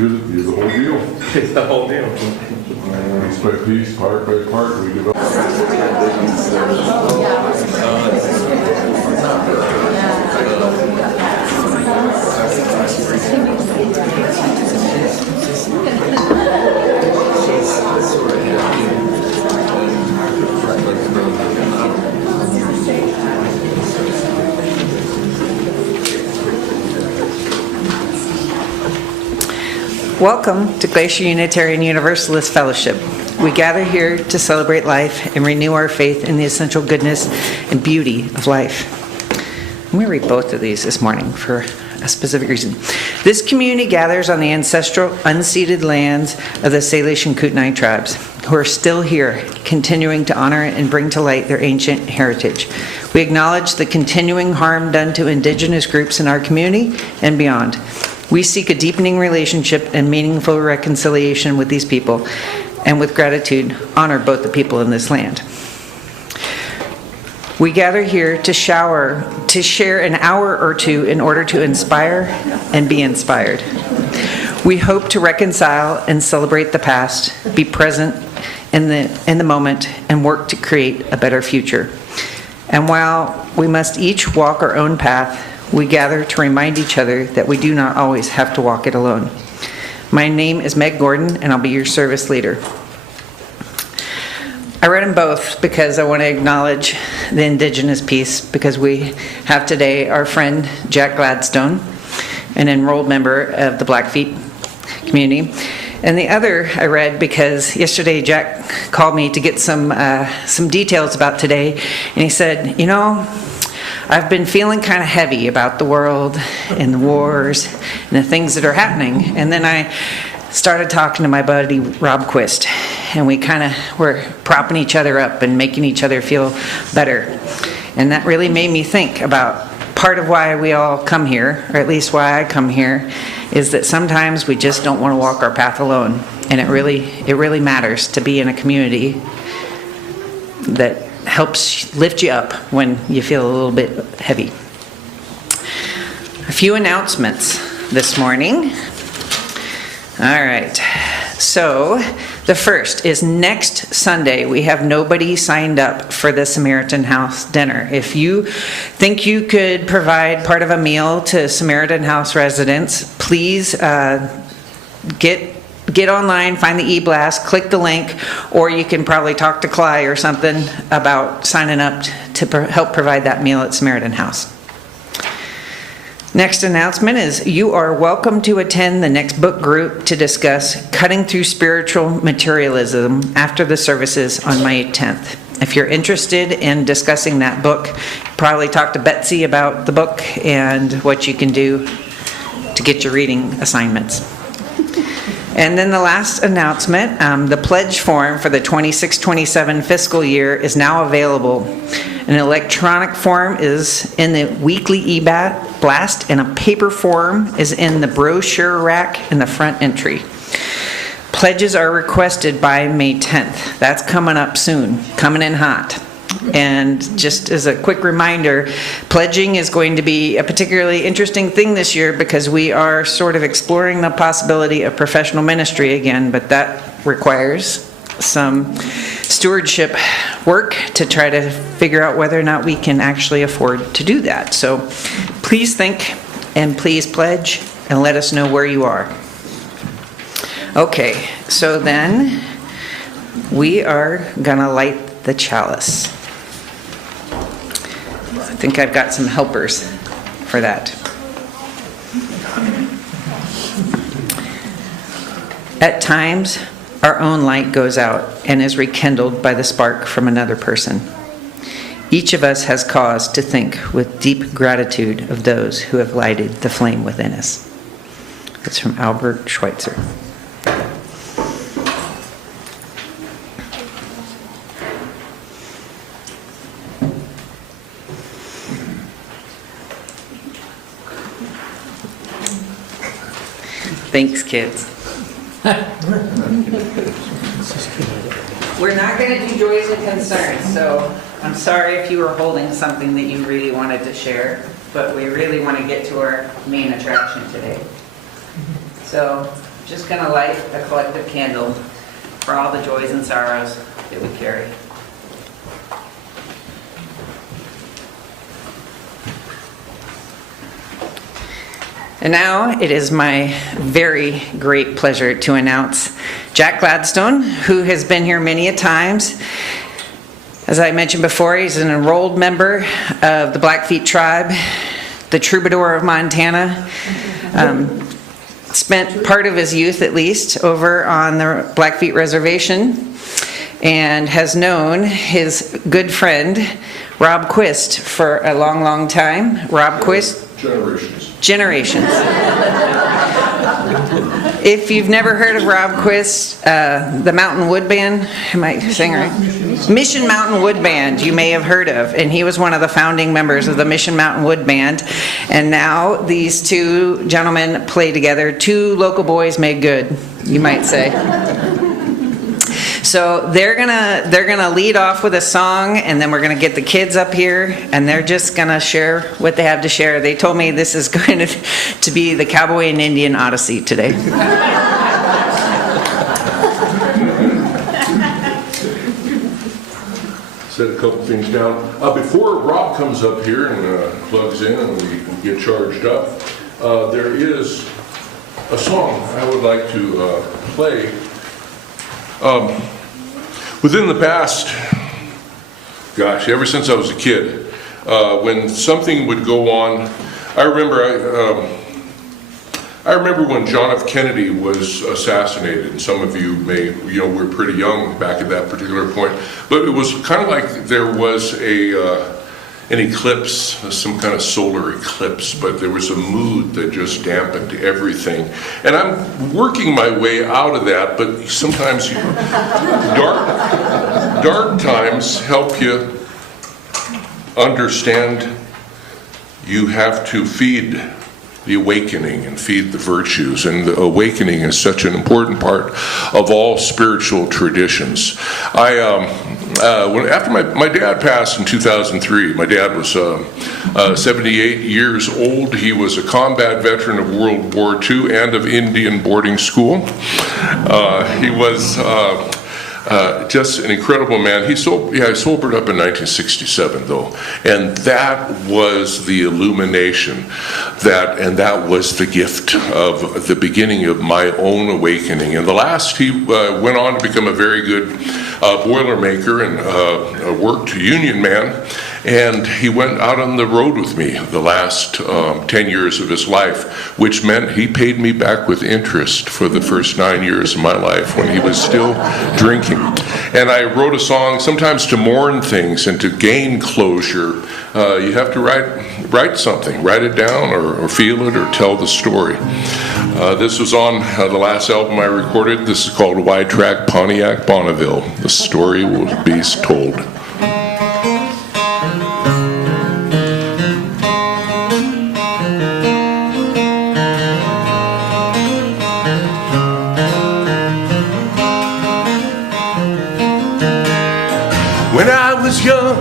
you're the whole deal. It's the whole deal. Piece by piece, part by part, we develop. Welcome to Glacier Unitarian Universalist Fellowship. We gather here to celebrate life and renew our faith in the essential goodness and beauty of life. I'm going to read both of these this morning for a specific reason. This community gathers on the ancestral, unceded lands of the Salish and Kootenai tribes, who are still here, continuing to honor and bring to light their ancient heritage. We acknowledge the continuing harm done to indigenous groups in our community and beyond. We seek a deepening relationship and meaningful reconciliation with these people, and with gratitude, honor both the people in this land. We gather here to share an hour or two in order to inspire and be inspired. We hope to reconcile and celebrate the past, be present in the moment, and work to create a better future. And while we must each walk our own path, we gather to remind each other that we do not always have to walk it alone. My name is Meg Gordon, and I'll be your service leader. I read them both because I want to acknowledge the Indigenous piece, because we have today our friend Jack Gladstone, an enrolled member of the Blackfeet community. And the other I read because yesterday Jack called me to get some details about today, and he said, you know, I've been feeling kind of heavy about the world and the wars and the things that are happening. And then I started talking to my buddy Rob Quist, and we kind of were propping each other up and making each other feel better. And that really made me think about part of why we all come here, or at least why I come here, is that sometimes we just don't want to walk our path alone. And it really matters to be in a community that helps lift you up when you feel a little bit heavy. A few announcements this morning. All right. So the first is next Sunday. We have nobody signed up for the Samaritan House dinner. If you think you could provide part of a meal to Samaritan House residents, please get online, find the e-blast, click the link, or you can probably talk to Cly or something about signing up to help provide that meal at Samaritan House. Next announcement is you are welcome to attend the next book group to discuss Cutting Through Spiritual Materialism after the services on May 10th. If you're interested in discussing that book, probably talk to Betsy about the book and what you can do to get your reading assignments. And then the last announcement, the pledge form for the 26-27 fiscal year is now available. An electronic form is in the weekly e-blast, and a paper form is in the brochure rack in the front entry. Pledges are requested by May 10th. That's coming up soon, coming in hot. And just as a quick reminder, pledging is going to be a particularly interesting thing this year because we are sort of exploring the possibility of professional ministry again, but that requires some stewardship work to try to figure out whether or not we can actually afford to do that. So please think and please pledge and let us know where you are. Okay, so then we are gonna light the chalice. I think I've got some helpers for that. At times, our own light goes out and is rekindled by the spark from another person. Each of us has cause to think with deep gratitude of those who have lighted the flame within us. That's from Albert Schweitzer. Thanks, kids. We're not going to do joys and concerns, so I'm sorry if you were holding something that you really wanted to share, but we really want to get to our main attraction today. So Just going to light a collective candle for all the joys and sorrows that we carry. And now it is my very great pleasure to announce Jack Gladstone, who has been here many a times. As I mentioned before, he's an enrolled member of the Blackfeet tribe, the Troubadour of Montana. Spent part of his youth, at least, over on the Blackfeet Reservation, and has known his good friend, Rob Quist, for a long, long time. Rob Quist? Generations. If you've never heard of Rob Quist, the Mountain Wood Band, am I saying right? Mission Mountain Wood Band, you may have heard of, and he was one of the founding members of the Mission Mountain Wood Band, and now these two gentlemen play together. Two local boys made good, you might say. So they're gonna lead off with a song, and then we're gonna get the kids up here, and they're just gonna share what they have to share. They told me this is going to be the Cowboy and Indian Odyssey today. Set a couple things down. Before Rob comes up here and plugs in and we get charged up, there is a song I would like to play. Within the past, gosh, ever since I was a kid, when something would go on, I remember when John F. Kennedy was assassinated, and some of you may, we're pretty young back at that particular point, but it was kind of like there was an eclipse, some kind of solar eclipse, but there was a mood that just dampened everything. And I'm working my way out of that, but sometimes dark times help you understand you have to feed the awakening and feed the virtues, and the awakening is such an important part of all spiritual traditions. After my dad passed in 2003, my dad was 78 years old. He was a combat veteran of World War II and of Indian boarding school. He was just an incredible man. He sobered up in 1967, though, and that was the illumination, that was the gift of the beginning of my own awakening. And the last, he went on to become a very good boilermaker and worked union man. And he went out on the road with me the last 10 years of his life, which meant he paid me back with interest for the first 9 years of my life when he was still drinking. And I wrote a song, sometimes to mourn things and to gain closure. You have to write something, write it down or feel it or tell the story. This was on the last album I recorded. This is called Wide Track Pontiac Bonneville. The story will be told. When I was young,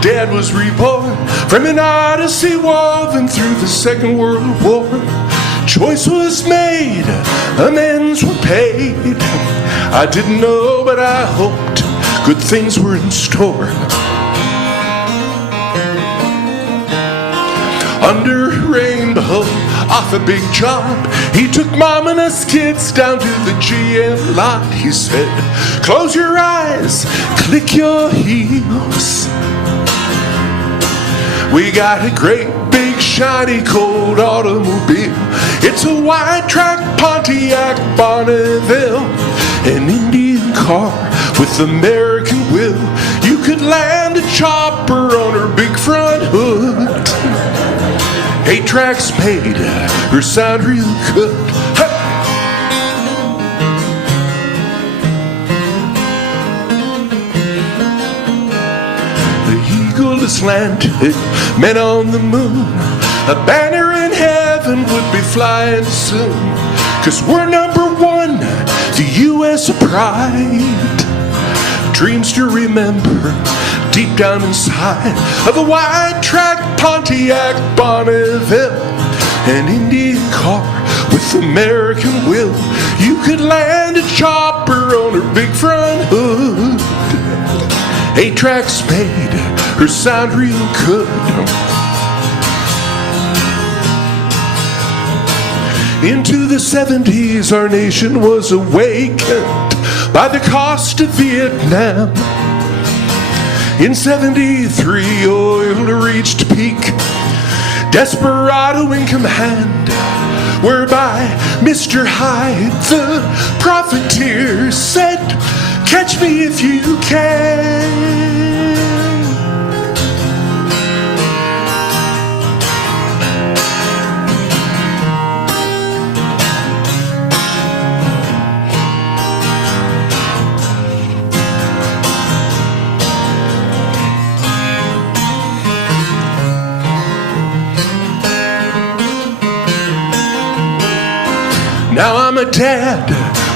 Dad was reborn from an odyssey woven through the Second World War. Choice was made, amends were paid. I didn't know, but I hoped good things were in store. Under rainbow, off a big job, he took Mom and us kids down to the GM lot. He said, close your eyes, click your heels. We got a great big shiny cold automobile. It's a wide track Pontiac Bonneville, an Indian car with American will. You could land a chopper on her big front hood. 8 tracks made her sound real good. The eagle is landed, men on the moon. A banner in heaven would be flying soon. 'Cause we're #1, the U.S. of pride. Dreams to remember deep down inside of a wide track Pontiac Bonneville, an Indian car with American will. you could land a chopper on her big front hood. 8 tracks made her sound real good. Into the 70s, our nation was awakened by the cost of Vietnam. In 73, oil reached peak, desperado in command, whereby Mr. Hyde, the profiteer, said, catch me if you can. Now I'm a dad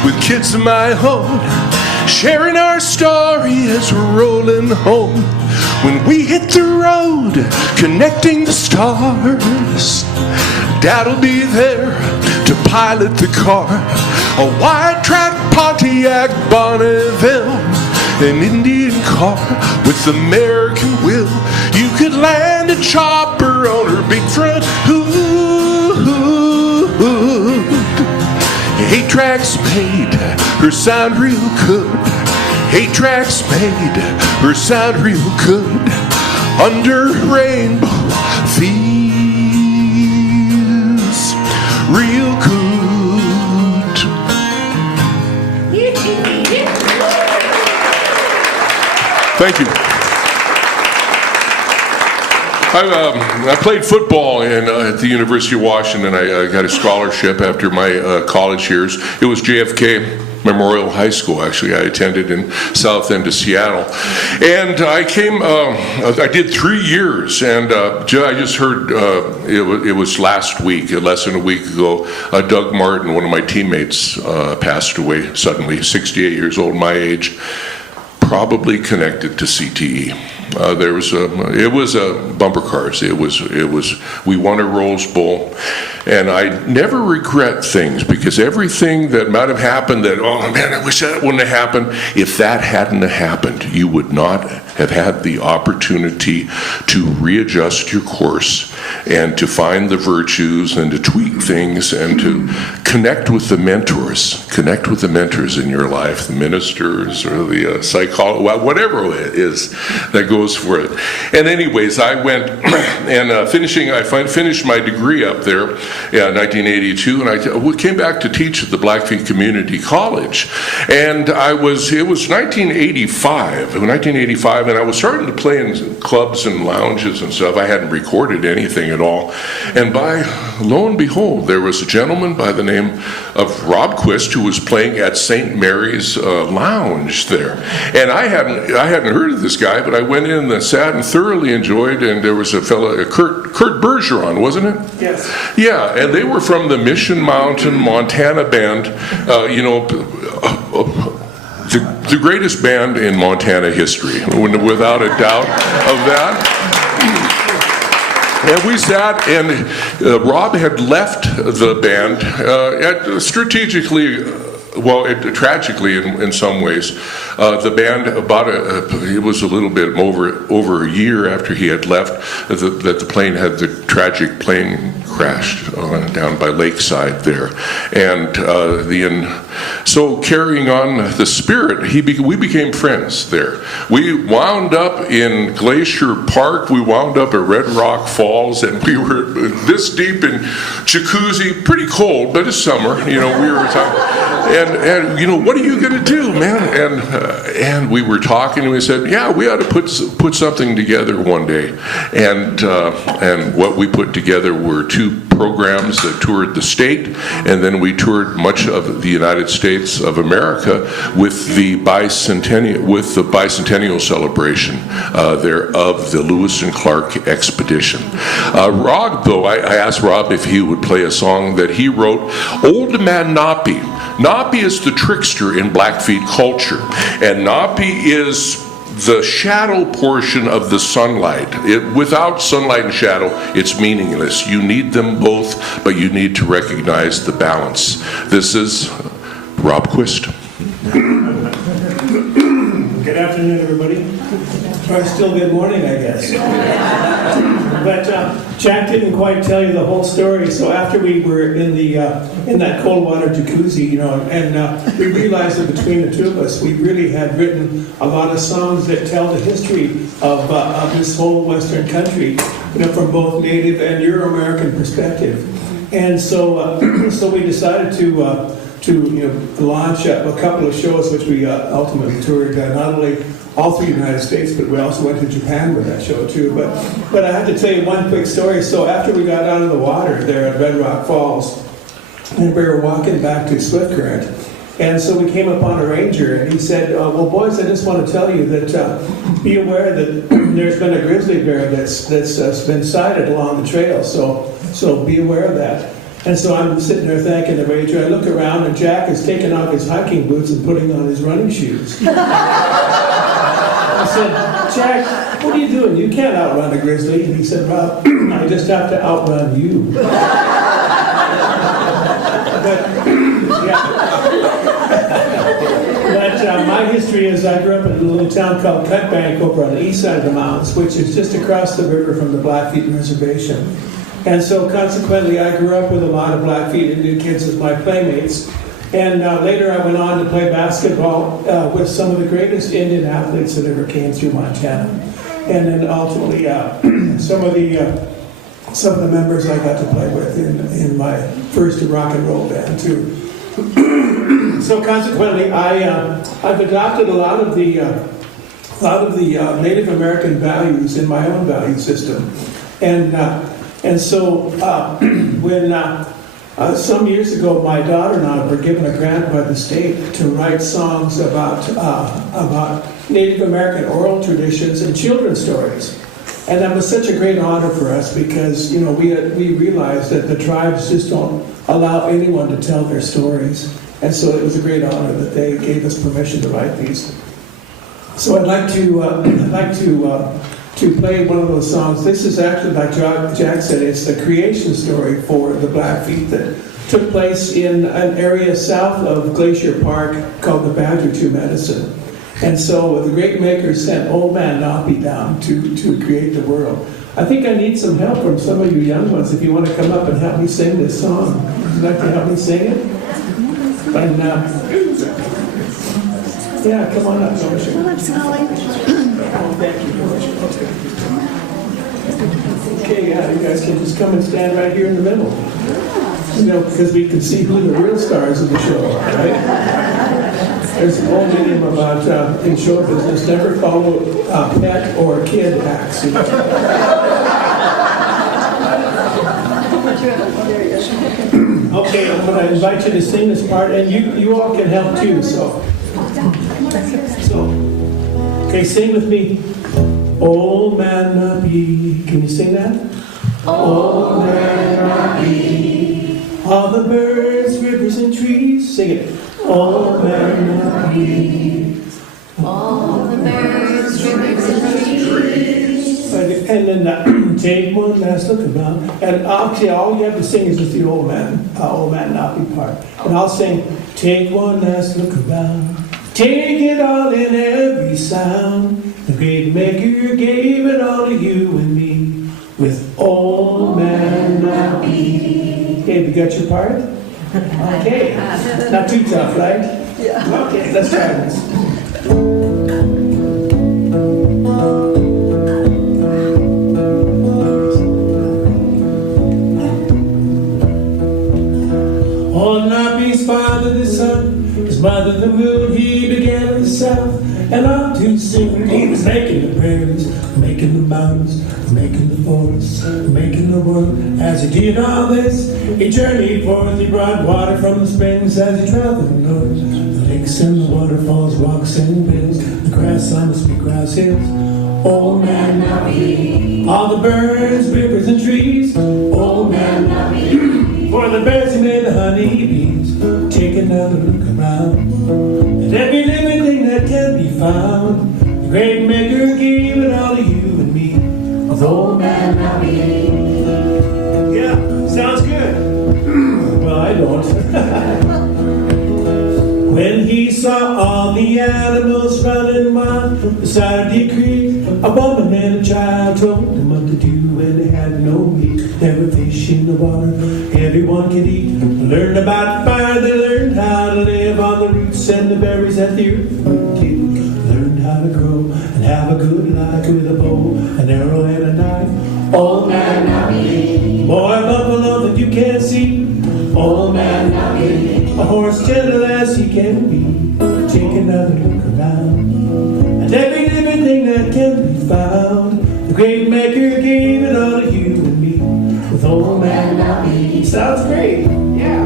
with kids of my own, sharing our story as we're rolling home. When we hit the road, connecting the stars, Dad'll be there to pilot the car. A wide track Pontiac Bonneville, an Indian car with American will. You could land a chopper on her big front hood. 8 tracks made her sound real good. 8 tracks made her sound real good. Under rainbow feels real good. Thank you. I played football at the University of Washington. I got a scholarship after my college years. It was JFK Memorial High School, actually. I attended in South End of Seattle. And I did 3 years, and I just heard, it was last week, less than a week ago, Doug Martin, one of my teammates, passed away suddenly, 68 years old, my age, probably connected to CTE. It was bumper cars. We won a Rose Bowl, and I never regret things, because everything that might have happened that, oh man, I wish that wouldn't have happened, if that hadn't have happened, you would not have had the opportunity to readjust your course and to find the virtues and to tweak things and to connect with the mentors in your life, the ministers or the psychologists, whatever it is that goes for it. And anyways, I went and I finished my degree up there in 1982, and I came back to teach at the Blackfeet Community College. And it was 1985, and I was starting to play in clubs and lounges and stuff. I hadn't recorded anything at all. And lo and behold, there was a gentleman by the name of Rob Quist who was playing at St. Mary's Lounge there. And I hadn't heard of this guy, but I went in and sat and thoroughly enjoyed, and there was a fellow, Kurt Bergeron, wasn't it? Yes. Yeah, and they were from the Mission Mountain, Montana band, the greatest band in Montana history, without a doubt of that. And we sat, and Rob had left the band strategically, tragically in some ways. The band, it was a little bit over a year after he had left, that the tragic plane crashed down by Lakeside there. And so carrying on the spirit, we became friends there. We wound up in Glacier Park, we wound up at Red Rock Falls, and we were this deep in jacuzzi, pretty cold, but it's summer, we were talking, and what are you going to do, man? And we were talking, and we said, yeah, we ought to put something together one day. And what we put together were 2 programs that toured the state, and then we toured much of the United States of America with the bicentennial celebration there of the Lewis and Clark expedition. Rob, though, I asked Rob if he would play a song that he wrote, Old Man Napi. Napi is the trickster in Blackfeet culture, and Napi is the shadow portion of the sunlight. Without sunlight and shadow, it's meaningless. You need them both, but you need to recognize the balance. This is Rob Quist. Good afternoon, everybody. Or still good morning, I guess. But Jack didn't quite tell you the whole story. So after we were in that cold water jacuzzi, and we realized that between the two of us, we really had written a lot of songs that tell the history of this whole Western country, from both Native and Euro-American perspective. And so, so we decided to launch a couple of shows, which we ultimately toured not only all through the United States, but we also went to Japan with that show too. But I have to tell you one quick story. So after we got out of the water there at Red Rock Falls, and we were walking back to Swift Current, and so we came upon a ranger, and he said, well, boys, I just want to tell you that be aware that there's been a grizzly bear that's been sighted along the trail, so be aware of that. And so I'm sitting there thanking the ranger. I look around, and Jack has taken off his hiking boots and putting on his running shoes. I said, Jack, what are you doing? You can't outrun a grizzly. And he said, Rob, I just have to outrun you. But, my history is I grew up in a little town called Cutbank over on the east side of the mountains, which is just across the river from the Blackfeet Reservation. And so consequently, I grew up with a lot of Blackfeet Indian kids as my playmates. And later I went on to play basketball with some of the greatest Indian athletes that ever came through Montana. And then ultimately some of the members I got to play with in my first rock and roll band too. So consequently, I've adopted a lot of the Native American values in my own value system. And so when some years ago, my daughter and I were given a grant by the state to write songs about Native American oral traditions and children's stories. And that was such a great honor for us because, we realized that the tribes just don't allow anyone to tell their stories. And so it was a great honor that they gave us permission to write these. So I'd like to play one of those songs. This is actually, like Jack said, it's the creation story for the Blackfeet that took place in an area south of Glacier Park called the Badger 2 Medicine. And so the great maker sent Old Man Napi down to create the world. I think I need some help from some of you young ones if you want to come up and help me sing this song. Would you like to help me sing it? And, yeah, come on up, Georgia. Come on, Scully. Thank you, George. Okay, yeah, you guys can just come and stand right here in the middle. Because we can see who the real stars of the show are, right? There's an old idiom about, in show business, never follow pet or kid acts. Okay, I'm going to invite you to sing this part, and you all can help too, so. Okay, sing with me. Old Man Napi. Can you sing that? Old Man Napi. All the birds, rivers, and trees. Sing it. Old Man Napi. All the birds, rivers, and trees. And then take one last look around. And actually, all you have to sing is just the Old Man Napi part. And I'll sing, take one last look around. Take it all in every sound. The great maker gave it all to you and me with Old Man Napi. Okay, have you got your part? Okay. Not too tough, right? Yeah. Okay, let's try this. Old Napi's father the sun, his mother the moon, he began in the south. And all too soon he was making the prairies, making the mountains, making the forests, making the world. As he did all this, he journeyed forth, he brought water from the springs as he traveled north. The lakes and the waterfalls, rocks and hills, the grass on the sweet grass hills. Old Man Napi. All the birds, rivers, and trees. Old Man Napi. For the birds he made the honeybees. Take another look around. And every living thing that can be found. The great maker gave it all to you and me. With Old Man Napi. Yeah, sounds good. Well, I don't. saw all the animals running wild beside the creek. A woman and a child told them what to do when they had no meat. There were fish in the water everyone could eat. Learned about fire, they learned how to live on the roots and the berries that the earth would give. Learned how to grow and have a good life with a bow, an arrow and a knife. Old man, now me. Boy, buffalo that you can't see. Old man, now me. A horse gentle as he can be. Take another look around. And every living thing that can be found, the great maker gave it all to you and me. With old man, now me. Sounds great. Yeah.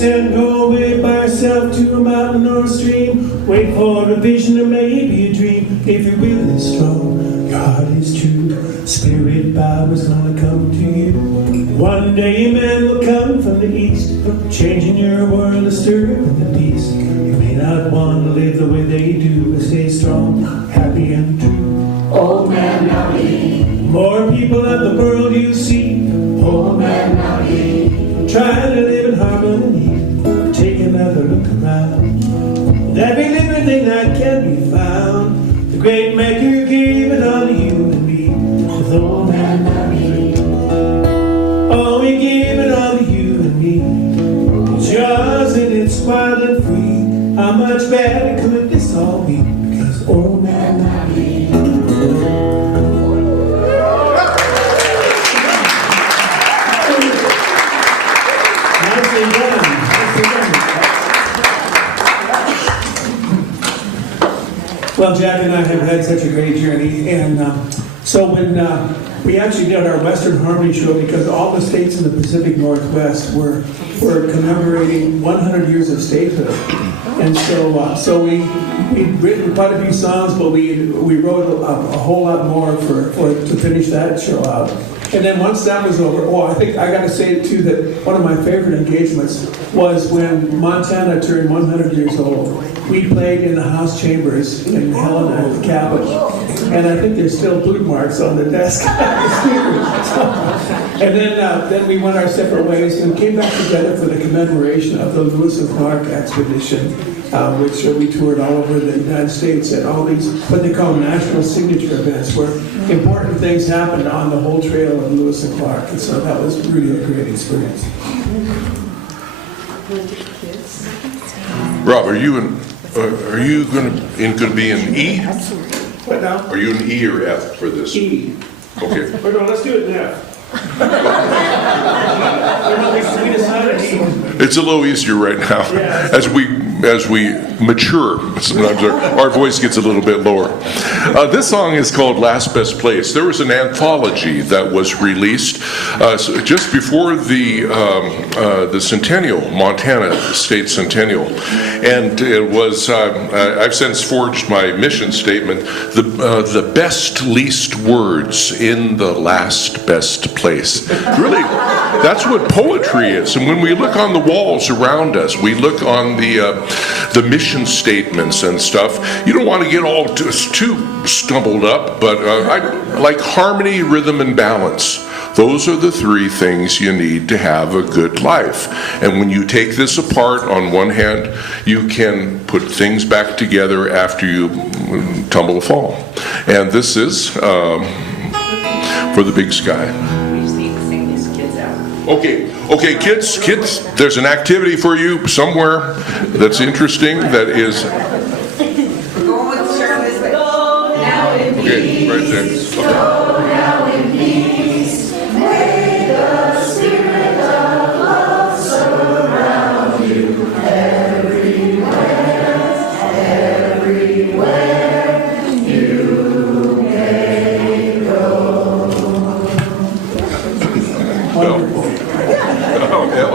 Said go away by yourself to a mountain or a stream. Wait for a vision or maybe a dream. If your will is strong, your heart is true, spirit power is gonna come to you. One day a man will come from the east, changing your world to stir up the peace. You may not want to live the way they do, but stay strong, happy and true. Old man, now me. More people of the world you see. Old man, now me. Trying to live in harmony. Take another look around. With every living thing that can be found, the great maker gave it all to you and me. With old man, now me. Oh, he gave it all to you and me. It's yours and it's wild and free. How much better could this all be? Because old man, now me. Well, Jack and I have had such a great journey, and so when we actually did our Western Harmony show, because all the states in the Pacific Northwest were commemorating 100 years of statehood, and so we'd written quite a few songs, but we wrote a whole lot more to finish that show out. And then once that was over, I think I got to say too that one of my favorite engagements was when Montana turned 100 years old. We played in the house chambers in Helena at the Capitol, and I think there's still boot marks on the desk. And then we went our separate ways and came back together for the commemoration of the Lewis and Clark expedition, which we toured all over the United States at all these what they call national signature events, where important things happened on the whole trail of Lewis and Clark, and so that was really a great experience. Rob, are you going to be an E? What now? Are you an E or F for this? E. Okay. Or no, let's do it in F. We decided E. It's a little easier right now. As we mature, sometimes our voice gets a little bit lower. This song is called Last Best Place. There was an anthology that was released just before the centennial, Montana State Centennial. And it was, I've since forged my mission statement, the best least words in the last best place. Really, that's what poetry is. And when we look on the walls around us, we look on the mission statements and stuff, you don't want to get all too stumbled up, but I like harmony, rhythm, and balance. Those are the three things you need to have a good life. And when you take this apart, on one hand, you can put things back together after you tumble or fall. And this is for the big sky. Okay, kids, there's an activity for you somewhere that's interesting, that is... Okay, right there.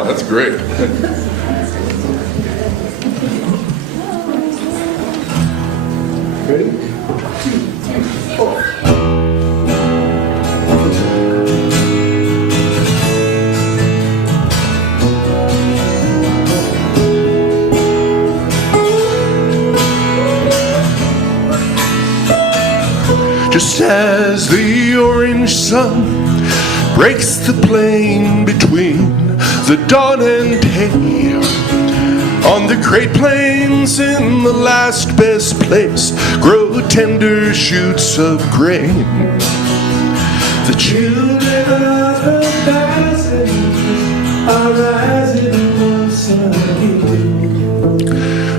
That's great. Ready? Just as the orange sun breaks the plain between the dawn and day, on the great plains in the last best place grow tender shoots of grain. The children of the thousands are rising once again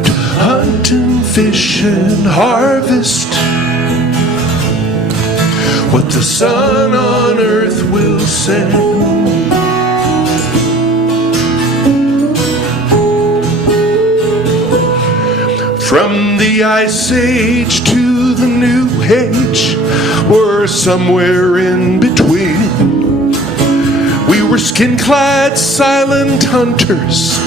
to hunt and fish and harvest what the sun on earth will send. From the Ice Age to the New Age, we're somewhere in between. We were skin-clad, silent hunters,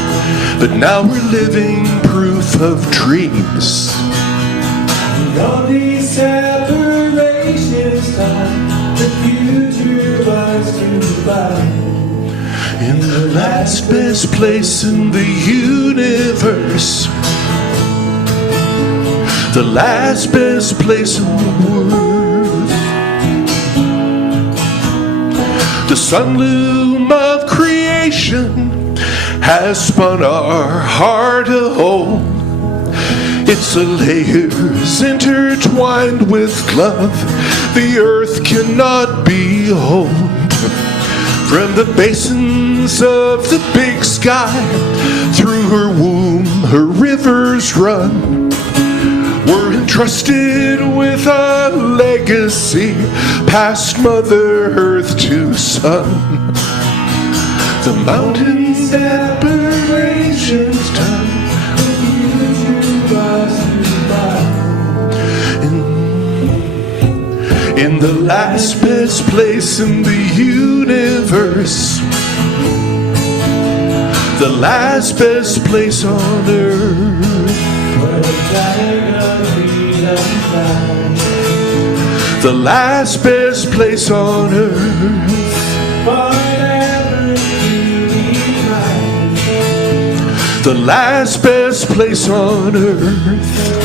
but now we're living proof of dreams. All these separations time, the future lies to find. In the last best place in the universe, the last best place in the world. The sunloom of creation has spun our heart a hole. Its layers intertwined with love, the earth cannot be home. From the basins of the big sky, through her womb her rivers run. We're entrusted with a legacy, past Mother Earth to sun. The mountain separations time, in the last best place in the universe, the last best place on earth. The last best place on earth. The last best place on earth.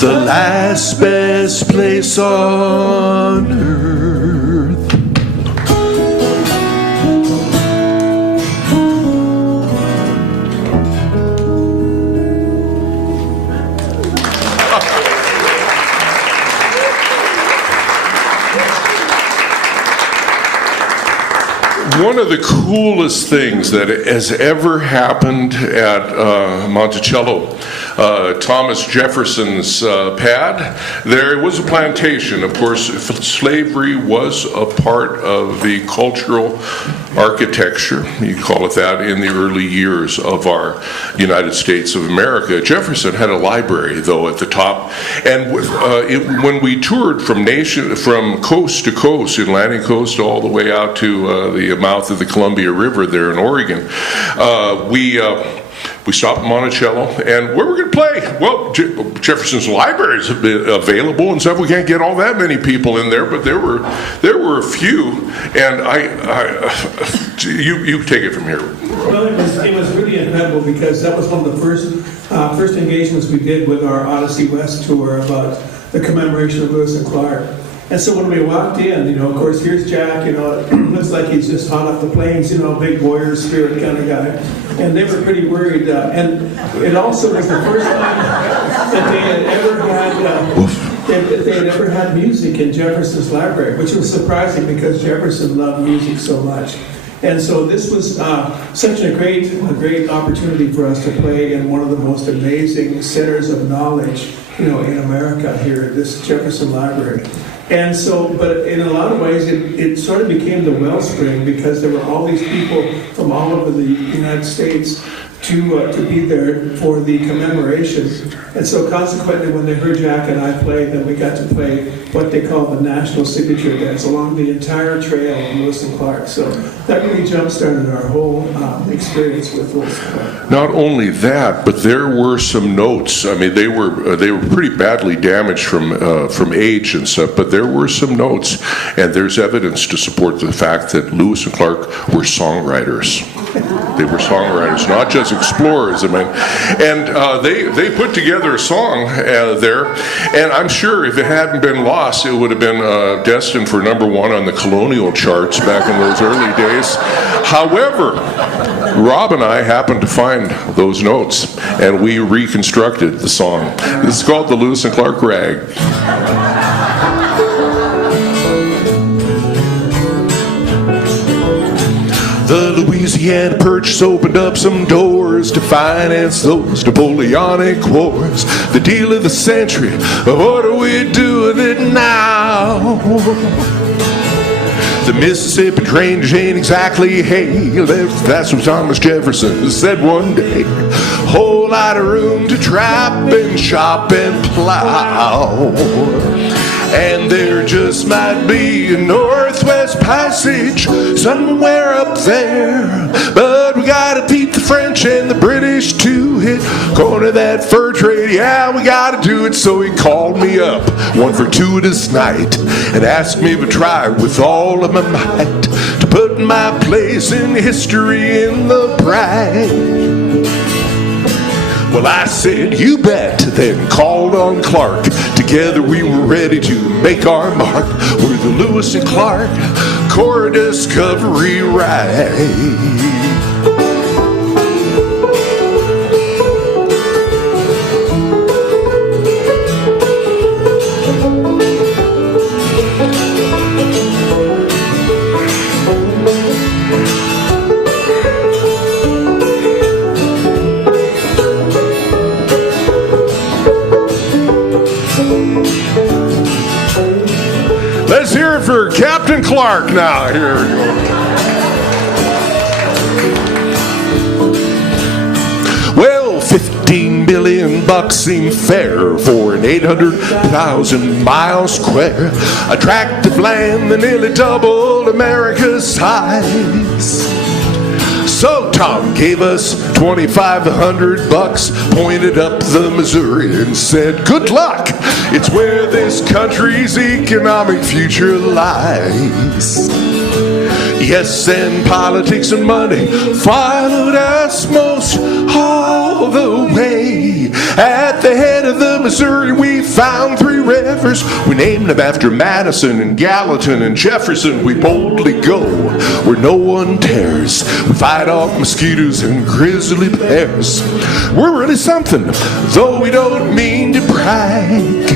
The last best place on earth. One of the coolest things that has ever happened at Monticello, Thomas Jefferson's pad, there was a plantation. Of course, slavery was a part of the cultural architecture, you call it that, in the early years of our United States of America. Jefferson had a library, though, at the top, and when we toured from coast to coast, Atlantic coast all the way out to the mouth of the Columbia River there in Oregon, we stopped in Monticello, and where we're going to play? Well, Jefferson's library is available and stuff. We can't get all that many people in there, but there were a few, and you take it from here. Well, it was really incredible because that was one of the first engagements we did with our Odyssey West tour about the commemoration of Lewis and Clark. And so when we walked in, of course, here's Jack, it looks like he's just hot off the plains, big warrior spirit kind of guy. And they were pretty worried. And it also was the first time that they had ever had music in Jefferson's library, which was surprising because Jefferson loved music so much. And so this was such a great opportunity for us to play in one of the most amazing centers of knowledge, in America here at this Jefferson Library. And so, but in a lot of ways, it sort of became the wellspring because there were all these people from all over the United States to be there for the commemoration. And so consequently, when they heard Jack and I play, then we got to play what they call the National Signature Dance along the entire trail of Lewis and Clark. So that really jump-started our whole experience with Lewis and Clark. Not only that, but there were some notes. I mean, they were pretty badly damaged from age and stuff, but there were some notes, and there's evidence to support the fact that Lewis and Clark were songwriters. They were songwriters, not just explorers. I mean, and they put together a song there, and I'm sure if it hadn't been lost, it would have been destined for #1 on the colonial charts back in those early days. However, Rob and I happened to find those notes, and we reconstructed the song. This is called the Lewis and Clark Rag. The Louisiana Purchase opened up some doors to finance those Napoleonic wars. The deal of the century, what do we do with it now? The Mississippi drainage ain't exactly hay. That's what Thomas Jefferson said one day. Whole lot of room to trap and chop and plow. And there just might be a Northwest Passage somewhere up there. But we gotta beat the French and the British to hit corner that fur trade. Yeah, we gotta do it. So he called me up one fortuitous night and asked me to try with all of my might to put my place in history in the pride. Well, I said, you bet, then called on Clark. Together we were ready to make our mark. We're the Lewis and Clark Core Discovery Ride. Let's hear it for Captain Clark now. Here we go. Well, 15 million bucks seemed fair for an 800,000 mile square. A tract of land that nearly doubled America's size. So Tom gave us 2,500 bucks, pointed up the Missouri and said, good luck, it's where this country's economic future lies. Yes, and politics and money followed us most all the way. At the head of the Missouri we found 3 rivers. We named them after Madison and Gallatin and Jefferson. We boldly go where no one dares. We fight off mosquitoes and grizzly bears. We're really something, though we don't mean to brag.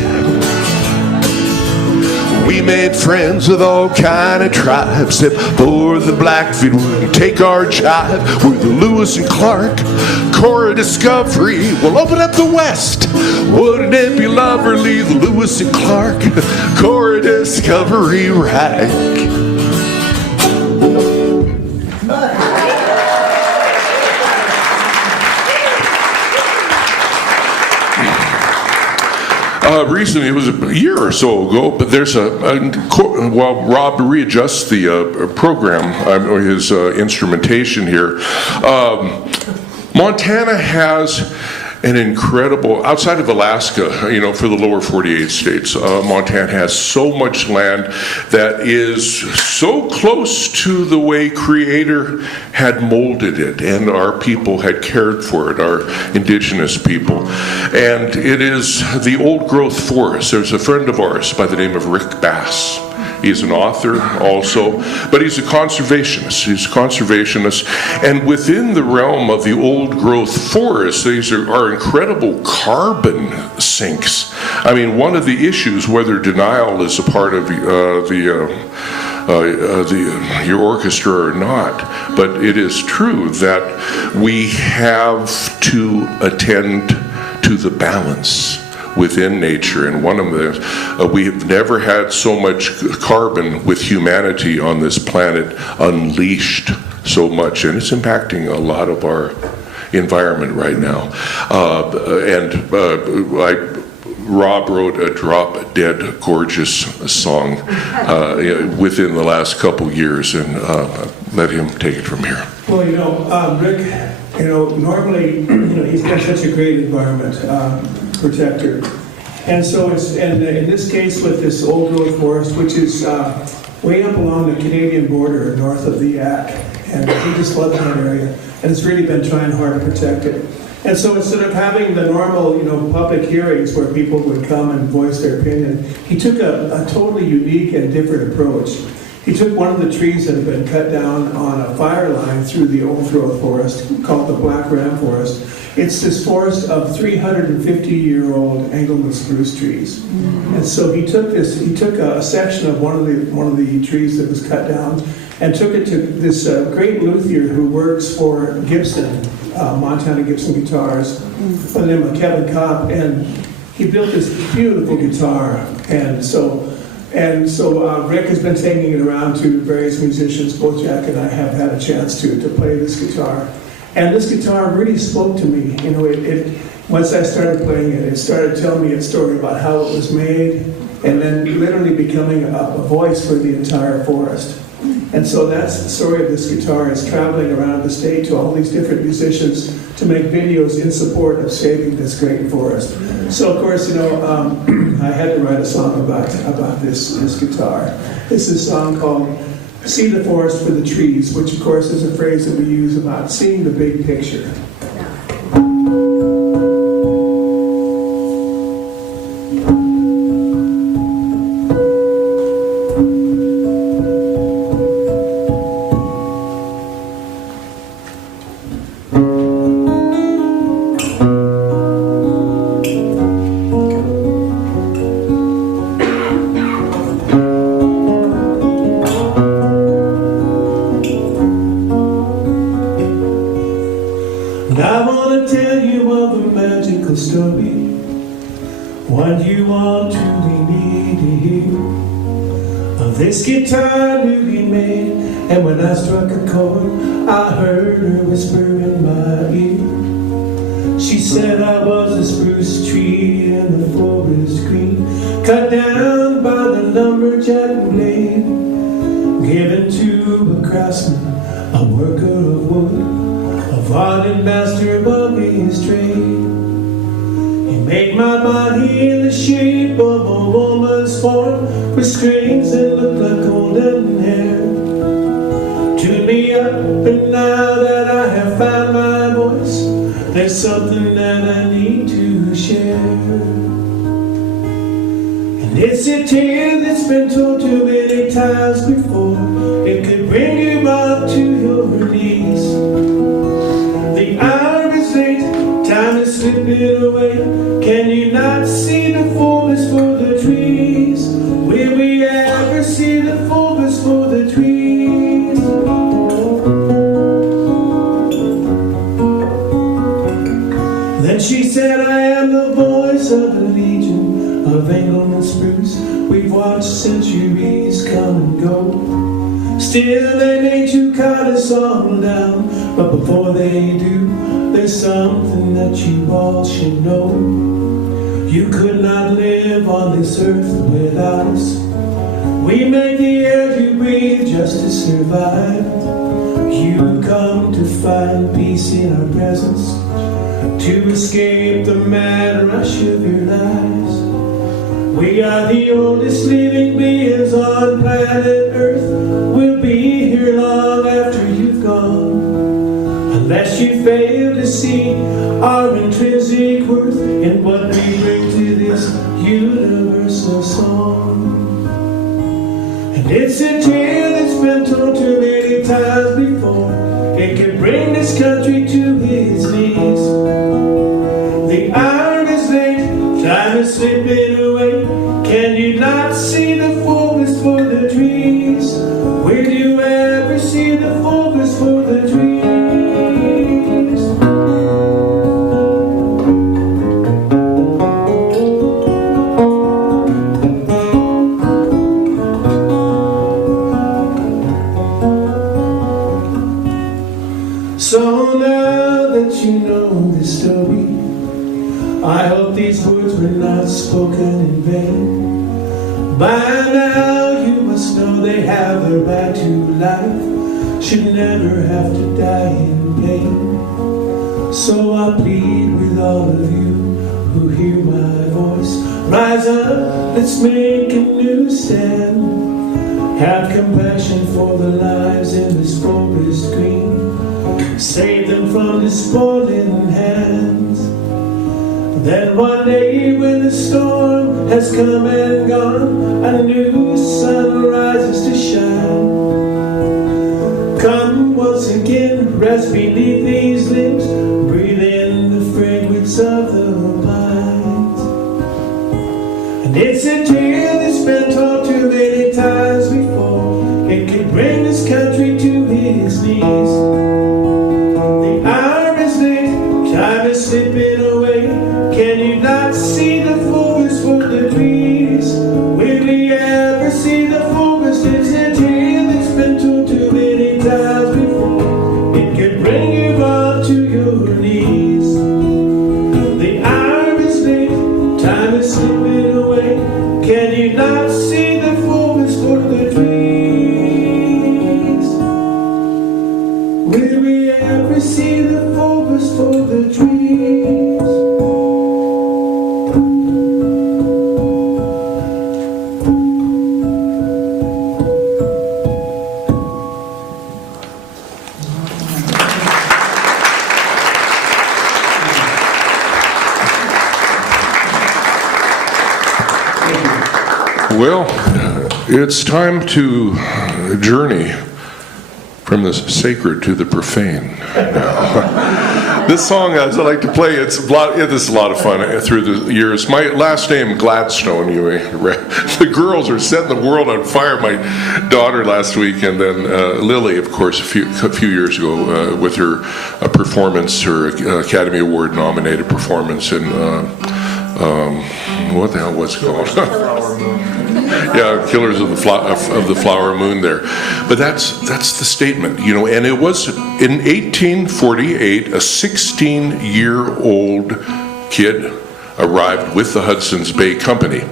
We made friends with all kind of tribes, except for the Blackfeet wouldn't take our jive. We're the Lewis and Clark Core Discovery. We'll open up the West. Wouldn't it be lovely, the Lewis and Clark Core Discovery Rag? Recently, it was a year or so ago, but there's while Rob readjusts the program, or his instrumentation here, Montana has an incredible, outside of Alaska, for the lower 48 states, Montana has so much land that is so close to the way Creator had molded it and our people had cared for it, our indigenous people. And it is the old growth forest. There's a friend of ours by the name of Rick Bass. He's an author also, but he's a conservationist. And within the realm of the old growth forest, these are incredible carbon sinks. I mean, one of the issues, whether denial is a part of your orchestra or not, but it is true that we have to attend to the balance within nature, and one of the we have never had so much carbon with humanity on this planet unleashed so much, and it's impacting a lot of our environment right now. Rob wrote a drop dead gorgeous song within the last couple years, and let him take it from here. Well, Rick, normally, he's got such a great environment protector. And so in this case with this old growth forest, which is way up along the Canadian border north of the Yak, And he just loved that area, and has really been trying hard to protect it. And so instead of having the normal, public hearings where people would come and voice their opinion, he took a totally unique and different approach. He took one of the trees that had been cut down on a fire line through the old-growth forest called the Black Ram Forest. It's this forest of 350-year-old Engelmann spruce trees. And so he took a section of one of the trees that was cut down and took it to this great luthier who works for Gibson, Montana Gibson Guitars, by the name of Kevin Kopp, and he built this beautiful guitar. And so Rick has been taking it around to various musicians. Both Jack and I have had a chance to play this guitar. And this guitar really spoke to me. Once I started playing it, it started telling me a story about how it was made, and then literally becoming a voice for the entire forest. And so that's the story of this guitar. It's traveling around the state to all these different musicians to make videos in support of saving this great forest. So of course, I had to write a song about this guitar. This is a song called "See the Forest for the Trees," which of course is a phrase that we use about seeing the big picture. And I want to tell you of a magical story, one you all truly need to hear. Of this guitar newly made, and when I struck a chord, I heard her whisper in my ear. She said I was a spruce tree in the forest green, cut down by the lumberjack blade, given to a craftsman, a worker of wood, of art and master of his trade. He made my body in the shape of a woman's form, with strings that looked like golden hair. Tune me up, and now that I have found my voice, there's something that I need to share. And it's a tale that's been told too many times before. It could bring you up to your knees. The hour is late, time is slipping away. Can you not see the forest for the trees? Will we ever see the forest for the trees? Then she said, I am the voice of the legion of Engelmann spruce. We've watched centuries come and go. Still they may to cut us all down, but before they do, there's something that you all should know. You could not live on this earth without us. We make the air you breathe just to survive. You come to find peace in our presence, to escape the mad rush of your lives. We are the oldest living beings on planet Earth. We'll be here long after you've gone, unless you fail to see our intrinsic worth in what we bring to this universal song. And it's a tale that's been told too many times before. It could bring this country to its knees. The hour is late, time is slipping away. Can you not see the forest for the trees? Will you ever see the forest for the trees? So now that you know this story, I hope these words were not spoken in vain. By now you must know they have the right to life, should never have to die in pain. So I plead with all of you who hear my voice, rise up, let's make a new stand. Have compassion for the lives in this forest green. Save them from despoiling hands. Then one day when the storm has come and gone, a new sun rises to shine. Come once again, rest beneath these limbs, breathe in the fragrance of the pines. And it's a tale that's been told too many times before. It could bring this country to his knees. The hour is late, time is slipping away. Can you not see the forest for the trees? Will we ever see the forest? It's a tale that's been told too many times before. It could bring you all to your knees. The hour is late, time is slipping away. Can you not see the forest for the trees? Will we ever see the forest for the trees? Well, it's time to journey from the sacred to the profane. This song, as I like to play, this is a lot of fun through the years. My last name, Gladstone, the girls are setting the world on fire. My daughter last week, and then Lily, of course, a few years ago, with her performance, her Academy Award nominated performance in, what the hell was it called? Yeah, Killers of the Flower Moon there. But that's the statement, and it was in 1848, a 16-year-old kid arrived with the Hudson's Bay Company.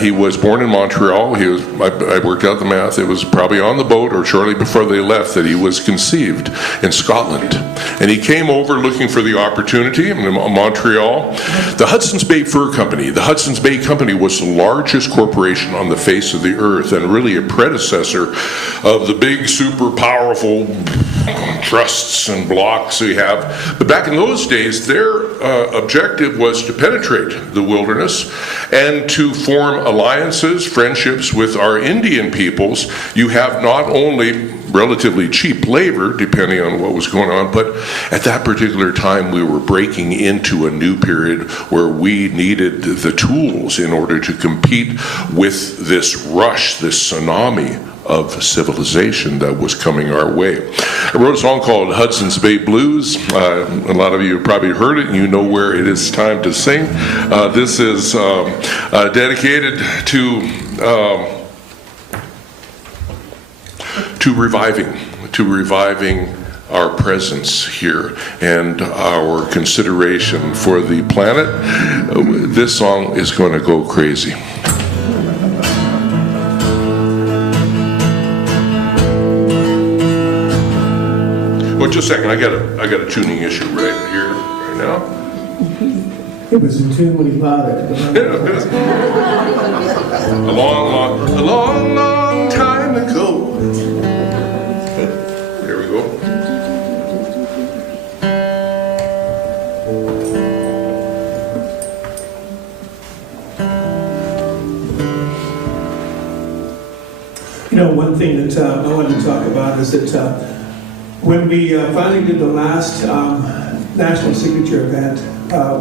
He was born in Montreal. I worked out the math. It was probably on the boat or shortly before they left that he was conceived in Scotland. And he came over looking for the opportunity in Montreal. The Hudson's Bay Fur Company. The Hudson's Bay Company was the largest corporation on the face of the earth and really a predecessor of the big, super powerful trusts and blocks we have. But back in those days, their objective was to penetrate the wilderness and to form alliances, friendships with our Indian peoples. You have not only relatively cheap labor, depending on what was going on, but at that particular time we were breaking into a new period where we needed the tools in order to compete with this rush, this tsunami of civilization that was coming our way. I wrote a song called Hudson's Bay Blues. A lot of you have probably heard it, and you know where it is time to sing. This is dedicated to reviving our presence here and our consideration for the planet. This song is going to go crazy. Well, just a second. I got a tuning issue right here, right now. It was in tune when he bought it. A long time ago. There we go. One thing that I wanted to talk about is that when we finally did the last national signature event,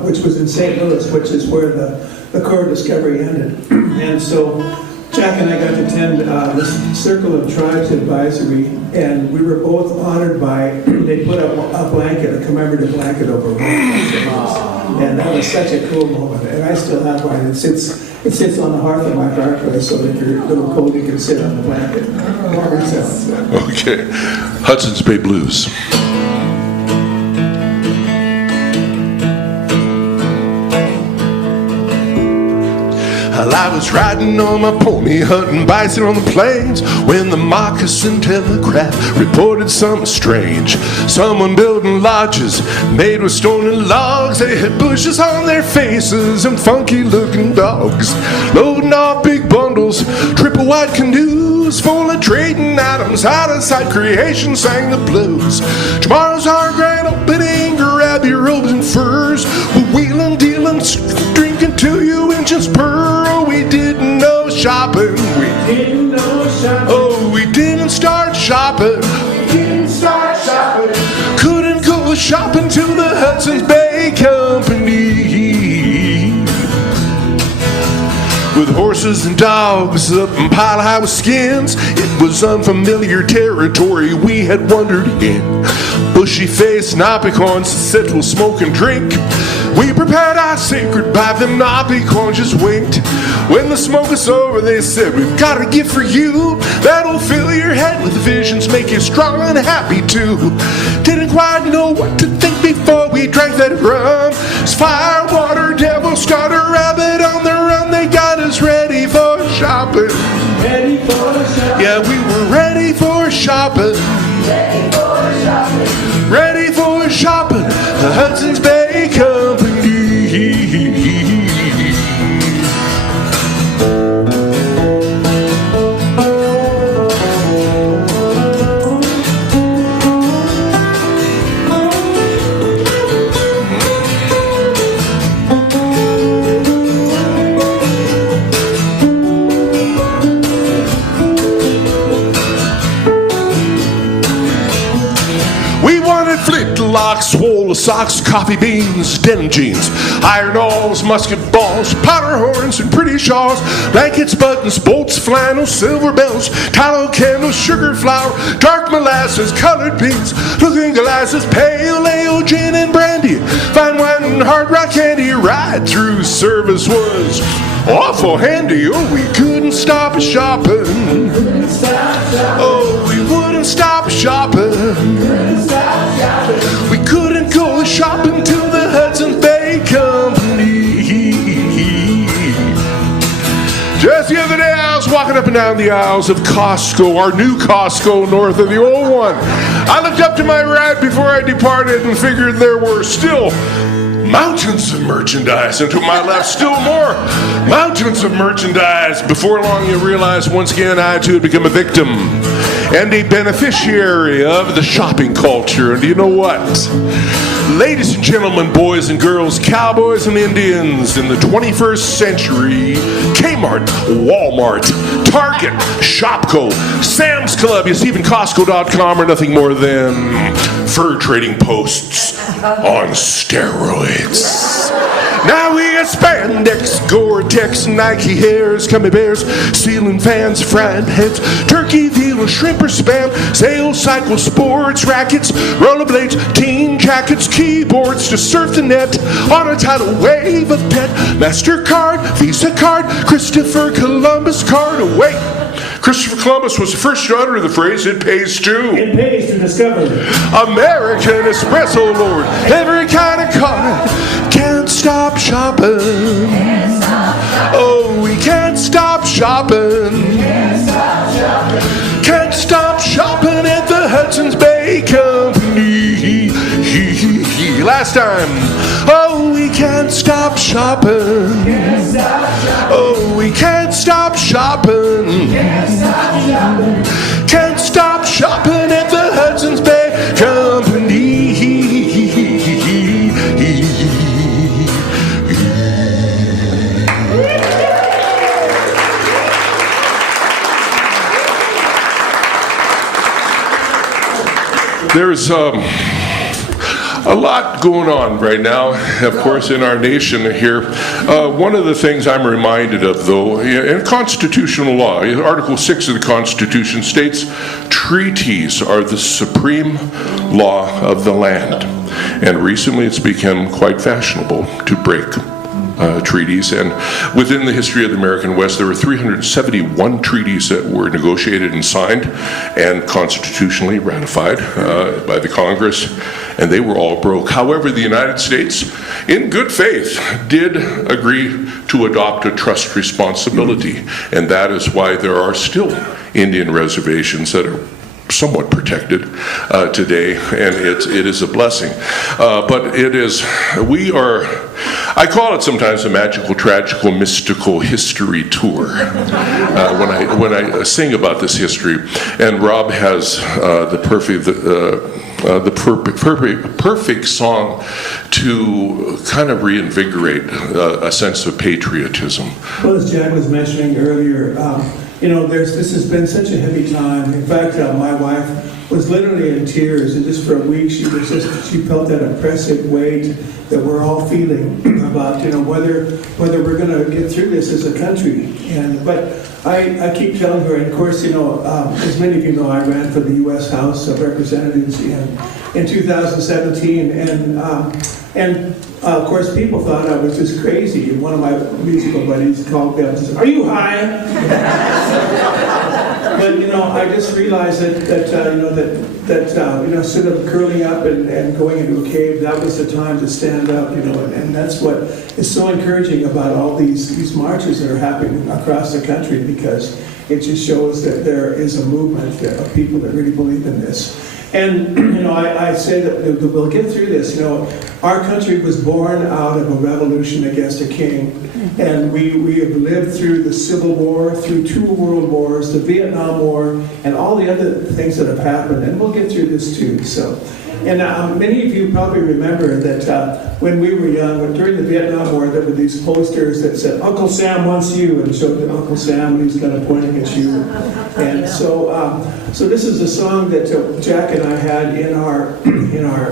which was in St. Louis, which is where the core discovery ended. And so Jack and I got to attend this Circle of Tribes advisory, and we were both honored by, they put up a blanket, a commemorative blanket over one of and that was such a cool moment. And I still have one. It sits on the hearth of my fireplace, so that if you're a little cold, you can sit on the blanket. Okay. Hudson's Bay Blues. I was riding on my pony, hunting bison on the plains, when the moccasin telegraph reported something strange. Someone building lodges made with stone and logs. They had bushes on their faces and funky looking dogs, loading off big bundles, triple wide canoes full of trading items. Out of sight creation sang the blues. Tomorrow's our grand opening, grab your robes and furs. We're wheeling, dealing, drinking 2 inches per. We didn't know shopping. We didn't know shopping. Oh, we didn't start shopping. We didn't start shopping. Couldn't go shopping to the Hudson's Bay Company. With horses and dogs up and piled high with skins, it was unfamiliar territory we had wandered in. Bushy-faced Nopicons said we'll smoke and drink. We prepared our sacred pipe, them Nopicons just winked. When the smoke was over, they said, we've got a gift for you that'll fill your head with visions, make you strong and happy too. Didn't quite know what to think before we drank that rum. It's fire, water, devil, starter, rabbit on the run. They got us ready for shopping. Ready for shopping. Yeah, we were ready for shopping. Ready for shopping. Ready for shopping. The Hudson's Bay Company. Locks, swole socks, coffee beans, denim jeans, iron alls, musket balls, powder horns, and pretty shawls, blankets, buttons, bolts, flannels, silver bells, tallow candles, sugar flour, dark molasses, colored beans, looking glasses, pale ale, gin and brandy, fine wine and hard rock candy. Ride through service was awful handy. Oh, we couldn't stop shopping. Oh, we wouldn't stop shopping. We couldn't go shopping to the Hudson's Bay Company. Just the other day I was walking up and down the aisles of Costco, our new Costco north of the old one. I looked up to my right before I departed and figured there were still mountains of merchandise, and to my left still more mountains of merchandise. Before long you realize once again I too had become a victim and a beneficiary of the shopping culture. And do you know what? Ladies and gentlemen, boys and girls, cowboys and Indians, in the 21st century, Kmart, Walmart, Target, Shopko, Sam's Club, yes, even Costco.com are nothing more than fur trading posts on steroids. Now we got spandex, Gore-Tex, Nike hairs, gummy bears, ceiling fans, frying pans, turkey, veal, shrimp or spam, sail, cycle, sports, rackets, rollerblades, teen jackets, keyboards to surf the net on a tidal wave of pet, MasterCard, Visa card, Christopher Columbus card. Oh, wait. Christopher Columbus was the first to utter the phrase, it pays to. It pays to discover. American Espresso Lord, every kind of card. Can't stop shopping. Oh, we can't stop shopping. Can't stop shopping at the Hudson's Bay Company. Last time. Oh, we can't stop shopping. Oh, we can't stop shopping. Can't stop shopping at the Hudson's Bay Company. There's a lot going on right now, of course, in our nation here. One of the things I'm reminded of, though, in constitutional law, Article 6 of the Constitution states, treaties are the supreme law of the land. And recently it's become quite fashionable to break treaties, and within the history of the American West there were 371 treaties that were negotiated and signed and constitutionally ratified by the Congress, and they were all broke. However, the United States in good faith, did agree to adopt a trust responsibility. And that is why there are still Indian reservations that are somewhat protected today, and it is a blessing. But it is, I call it sometimes a magical, tragical, mystical history tour when I sing about this history. And Rob has the perfect song to kind of reinvigorate a sense of patriotism. Well, as Jack was mentioning earlier, this has been such a heavy time. In fact, my wife was literally in tears, and just for a week she felt that oppressive weight that we're all feeling about, whether we're going to get through this as a country. But I keep telling her, and of course, as many of you know, I ran for the U.S. House of Representatives in 2017, and of course, people thought I was just crazy. And one of my musical buddies called me up and said, "Are you high?" But I just realized that sort of curling up and going into a cave, that was the time to stand up, and that's what is so encouraging about all these marches that are happening across the country, because it just shows that there is a movement of people that really believe in this. And I say that we'll get through this. Our country was born out of a revolution against a king, and we have lived through the Civil War, through 2 world wars, the Vietnam War, and all the other things that have happened, and we'll get through this too. So, and many of you probably remember that when we were young, during the Vietnam War, there were these posters that said, "Uncle Sam wants you," and showed Uncle Sam, and he's kind of pointing at you. And so this is a song that Jack and I had in our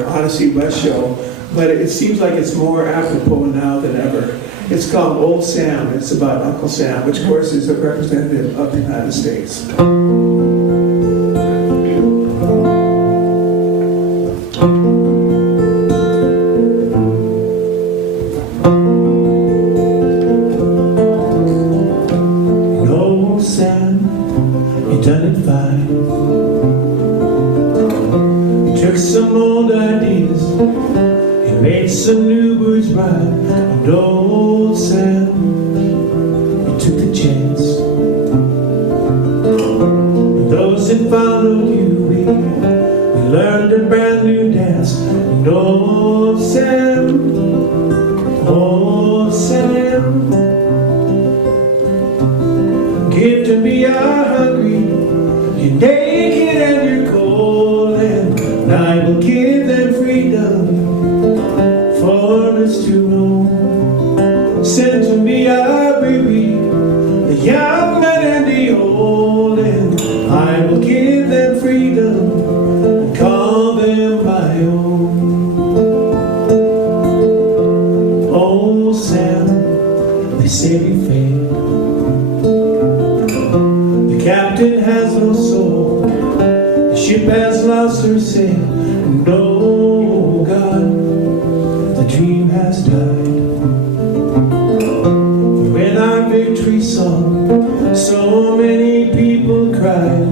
Odyssey West show, but it seems like it's more apropos now than ever. It's called Old Sam. It's about Uncle Sam, which of course is a representative of the United States. Some new birds bride, and old Sam, he took the chance. And those that followed you, we learned a brand new dance. And old Sam, give to me your hungry, you're naked and you're cold, and I will give them freedom. Foreigners to roam. Send to me our baby, the young man and the old, and I will give them freedom and call them my own. Old Sam, they say we failed. The captain has no soul, the ship has lost her sail, and oh God, the dream has died. For in our victory song, so many people cried,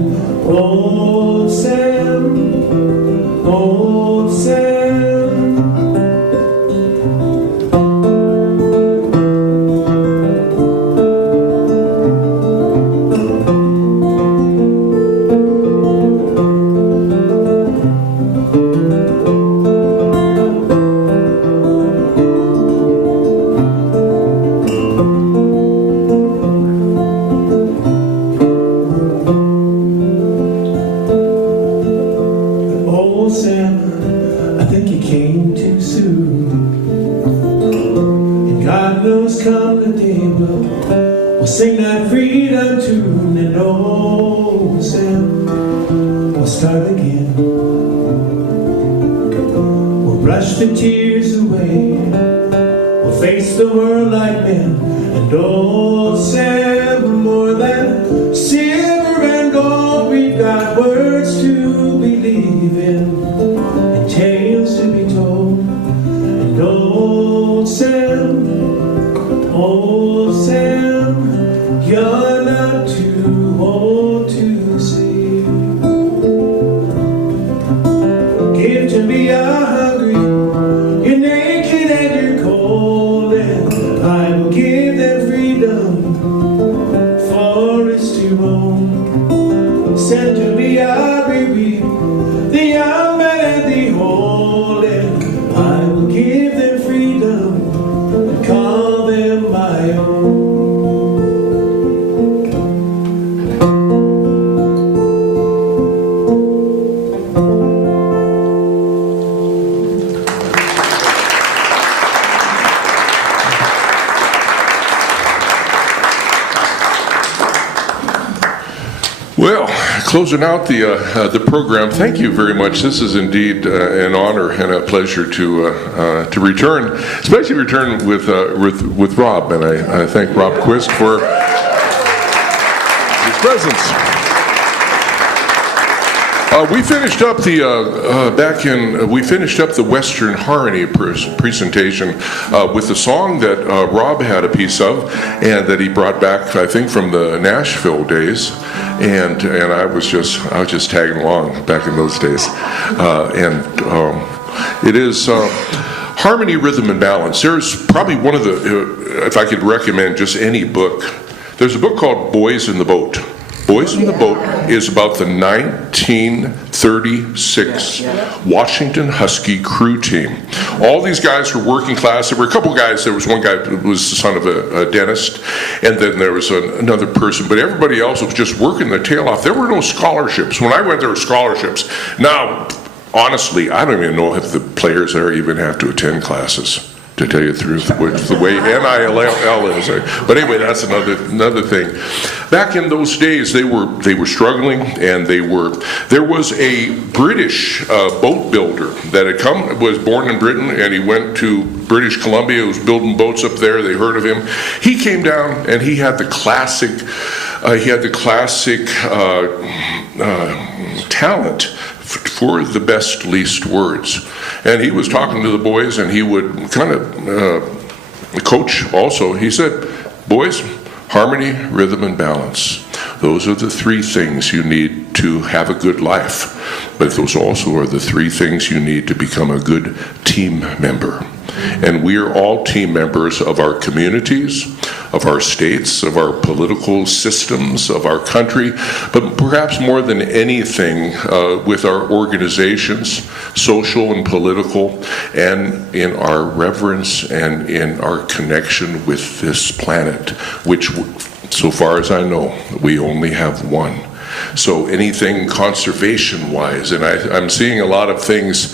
Old Sam, Old Sam. Sing that freedom tune, and old Sam will start again. We'll brush the tears away, we'll face the world like men, and old Sam, more than silver and gold, we've got words to believe in, and tales to be told, and old Sam, old Sam, you're not too old to see. Give to me your hungry, you're naked and you're cold. Well, closing out the program, thank you very much. This is indeed an honor and a pleasure to return, especially return with Rob, and I thank Rob Quist for his presence. We finished up the Western Harmony presentation with a song that Rob had a piece of, and that he brought back, I think, from the Nashville days, and I was just tagging along back in those days, it is harmony, rhythm, and balance. There's probably one of the, if I could recommend just any book, there's a book called Boys in the Boat. Boys in the Boat is about the 1936 Washington Husky crew team. All these guys were working class. There were a couple guys. There was one guy who was the son of a dentist, and then there was another person. But everybody else was just working their tail off. There were no scholarships. When I went, there were scholarships. Now, honestly, I don't even know if the players there even have to attend classes, to tell you the truth, which is the way NIL is. But anyway, that's another thing. Back in those days, they were struggling, and there was a British boat builder that was born in Britain, and he went to British Columbia. He was building boats up there. They heard of him. He came down, and he had the classic talent for the best least words. And he was talking to the boys, and he would kind of coach also. He said, boys, harmony, rhythm, and balance. Those are the three things you need to have a good life. But those also are the three things you need to become a good team member. And we are all team members of our communities, of our states, of our political systems, of our country, but perhaps more than anything with our organizations, social and political, and in our reverence and in our connection with this planet, which, so far as I know, we only have one. So anything conservation-wise, and I'm seeing a lot of things.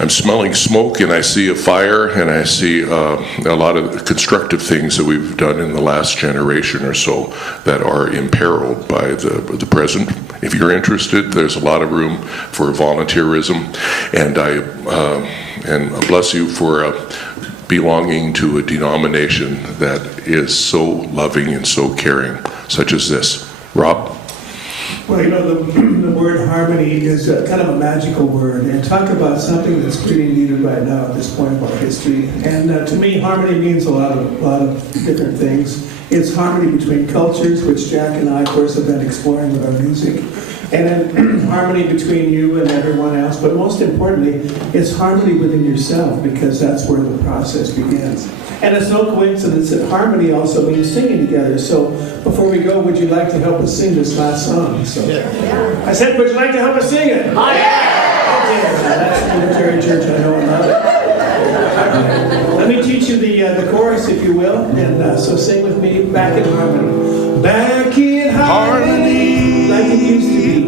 I'm smelling smoke, and I see a fire, and I see a lot of constructive things that we've done in the last generation or so that are imperiled by the present. If you're interested, there's a lot of room for volunteerism, and I bless you for belonging to a denomination that is so loving and so caring, such as this. Rob? Well, you know, the word harmony is kind of a magical word, and talk about something that's pretty needed right now at this point of our history. And to me, harmony means a lot of different things. It's harmony between cultures, which Jack and I, of course, have been exploring with our music. And then harmony between you and everyone else. But most importantly, it's harmony within yourself, because that's where the process begins. And it's no coincidence that harmony also means singing together. So before we go, would you like to help us sing this last song? So I said, would you like to help us sing it? Oh, yeah! Okay, that's the Unitarian Church I know and love. Let me teach you the chorus, if you will. And so sing with me, Back in Harmony. Back in harmony, like it used to be.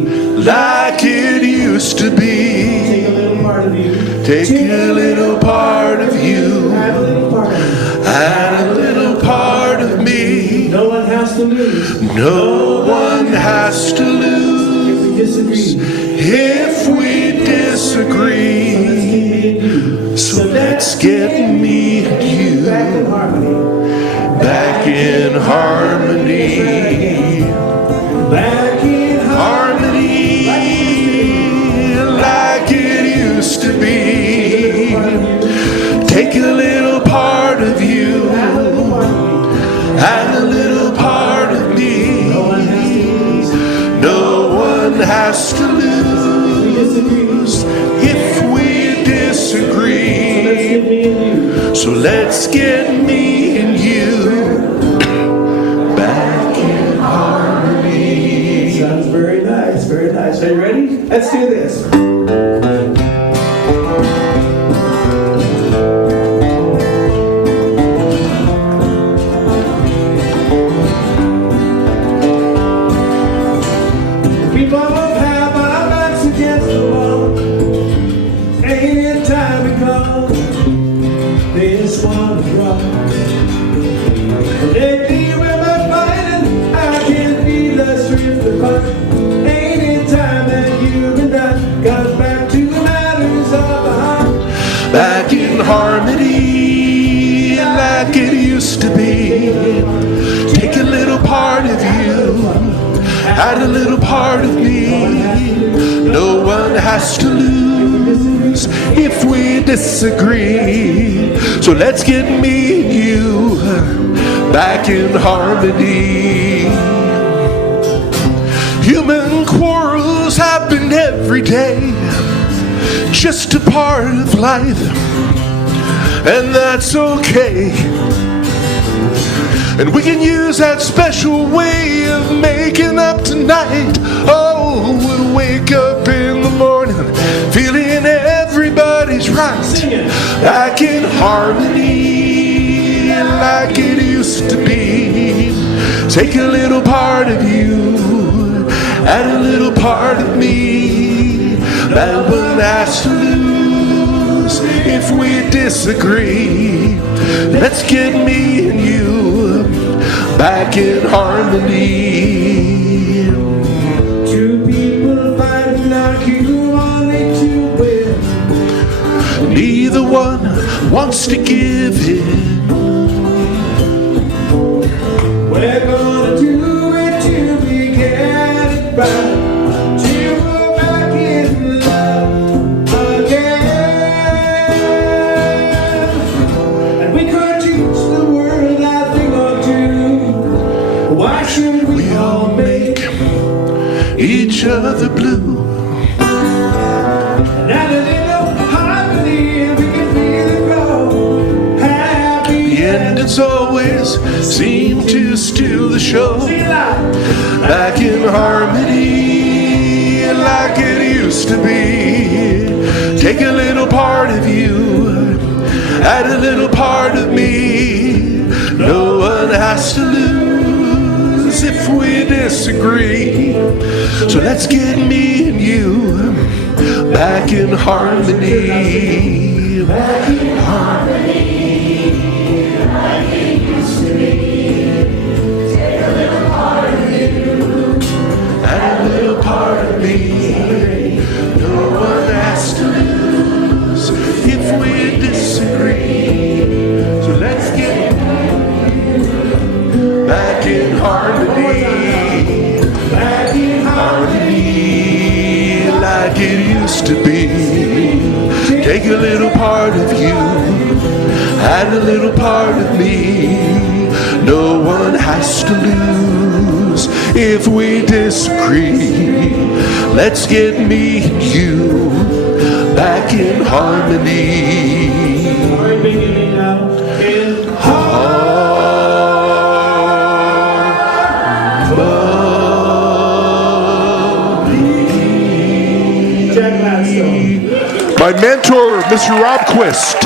Like it used to be. Take a little part of you. Take a little part of you. Add a little part of me. Add a little part of me. No one has to lose. No one has to lose. If we disagree. So let's get me and you back in harmony. back in harmony. Back in Harmony, like it used to be. Take a little part of you and a little part of me. No one has to lose if we disagree. So let's get me and you back in harmony. Sounds very nice, very nice. Are you ready? Let's do this. We both have our backs against the wall. Anytime we call, this one's wrong. Lately we've been fighting, I can't feel us drift apart. like it used to be. Take a little part of you, add a little part of me. No one has to lose if we disagree. So let's get me and you back in harmony. Human quarrels happen every day, just a part of life, and that's okay. And we can use that special way of making up tonight. Oh, we'll wake up in the morning feeling everybody's right, back in harmony like it used to be. Take a little part of you, add a little part of me. That one has to lose if we disagree. Let's get me and you back in harmony. Two people fight and argue only to win. Neither one wants to give in. We're gonna do it till we get it right. Till we're back in love again. And we could teach the world a thing or two. Why should we all make Each other blue. now that they know harmony and we can feel it grow? Happy The end it's always seemed to steal the show. Back in harmony like it used to be. Take a little part of you, add a little part of me. No one has to lose if we disagree. So let's get me and you back in harmony. Back in harmony. Add a little part of me. No one has to lose if we disagree. So let's get back in harmony. Back in harmony like it used to be. Take a little part of you, add a little part of me. No one has to lose if we disagree. Let's get me and you back in harmony. We're beginning now in Jack Gladstone. My mentor, Mr. Rob Quist.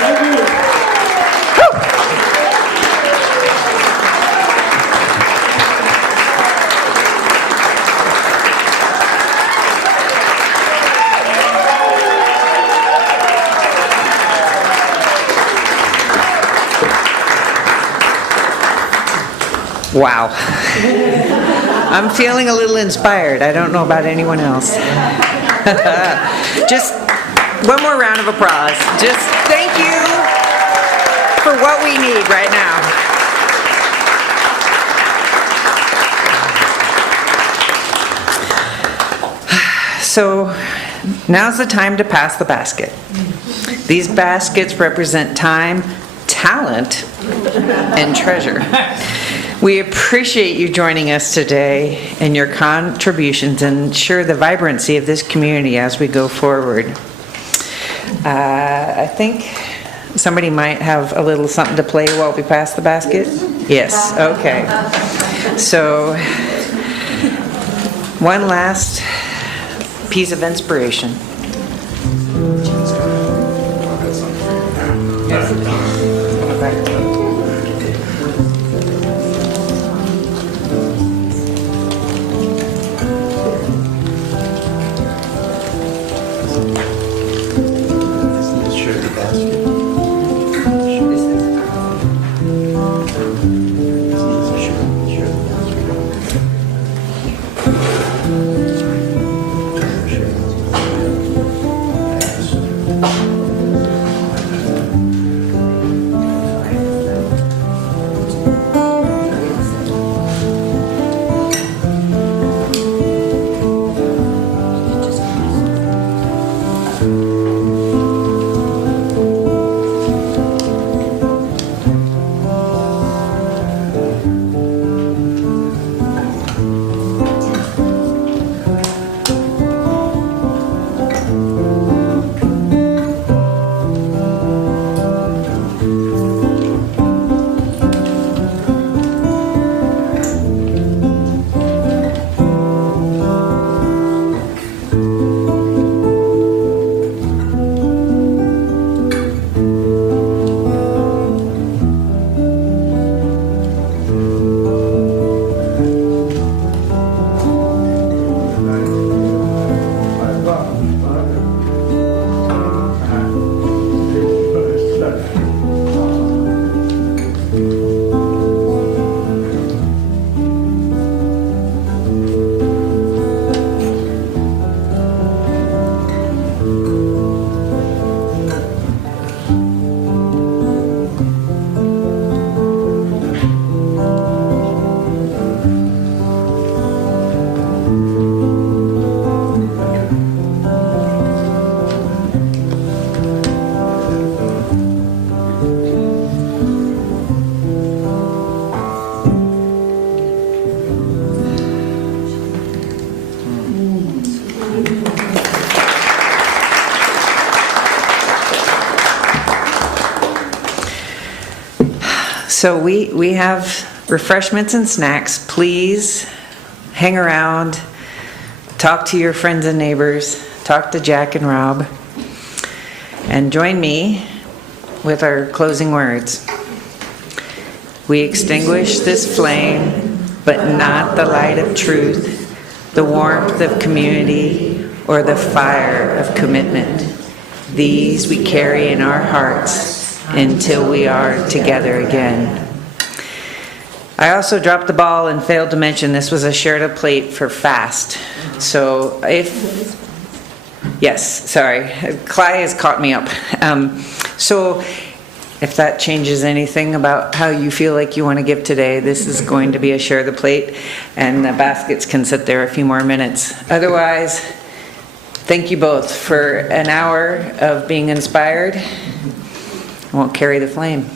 Thank you. Wow. I'm feeling a little inspired. I don't know about anyone else. Just one more round of applause. Just thank you for what we need right now. So now's the time to pass the basket. These baskets represent time, talent, and treasure. We appreciate you joining us today and your contributions and ensure the vibrancy of this community as we go forward. I think somebody might have a little something to play while we pass the basket? Yes, okay. So, one last piece of inspiration. So we have refreshments and snacks. Please hang around, talk to your friends and neighbors, talk to Jack and Rob, and join me with our closing words. We extinguish this flame, but not the light of truth, the warmth of community, or the fire of commitment. These we carry in our hearts until we are together again. I also dropped the ball and failed to mention this was a shared a plate for fast. So yes, sorry, Clay has caught me up. So if that changes anything about how you feel like you want to give today, this is going to be a share the plate, and the baskets can sit there a few more minutes. Otherwise, thank you both for an hour of being inspired. I won't carry the flame.